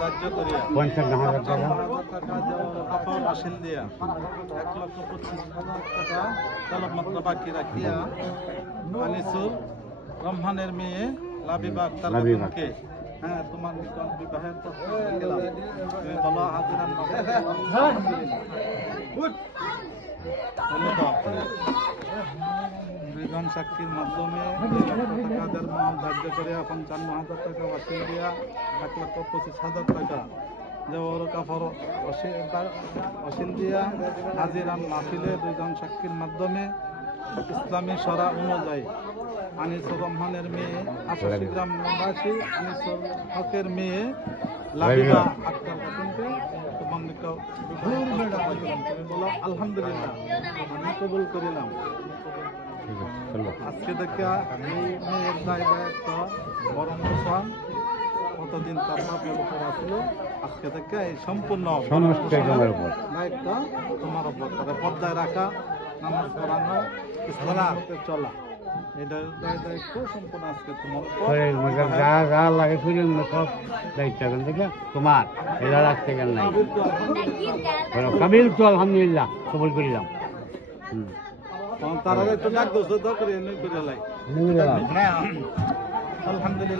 ধার্য করিয়া 55,000 টাকা টাকা কাপড় হাসিল দিয়া 1,25,000 টাকা তলব মাত্র বাকি রাখিয়া আনিসুর রহমানের মেয়ে লাবিবা আক্তার লাবিবা। খাতুনকে হ্যাঁ তোমার নিকট বিবাহের প্রস্তাব দিলাম তুমি বলো হাজিরান দুইজন সাক্ষীর মাধ্যমে 2 লক্ষ টাকা মহল ধার্য করে 55,000 টাকা বাতিল দিয়া 1,25,000 টাকা জবর কাফর অসিল দিয়া হাজিরান মাহফিলে 2 জন সাক্ষীর মাধ্যমে ইসলামী শরা অনুযায়ী আনিসুর রহমানের মেয়ে 88 গ্রাম নিবাসী আনিসুর হকের মেয়ে লাবিবা আক্তার খাতুনকে তোমার নিকট তুমি বলো আলহামদুলিল্লাহ আমি কবুল করিলাম। ঠিক আছে চলো আজকে থেকে এই মেয়ের দায়িত্ব বড় অনুষ্ঠান কতদিন তার বাপের উপর আসলো আজকে থেকে এই সম্পূর্ণ সমস্ত তোমার উপর দায়িত্ব তোমার উপর তাদের পর্দায় রাখা নামাজ পড়ানো ইসলামে চলা এটা দায়িত্ব সম্পূর্ণ আজকে তোমার উপর। শরীর মধ্যে যা যা লাগে শরীর মধ্যে সব দায়িত্ব এখন থেকে তোমার এটা রাখতে গেল নাই বলো কাবিল তো আলহামদুলিল্লাহ কবুল করিলাম তারা একটু লাগ দোষ করে এনে করে লাই নিয়ে গেলাম আলহামদুলিল্লাহ।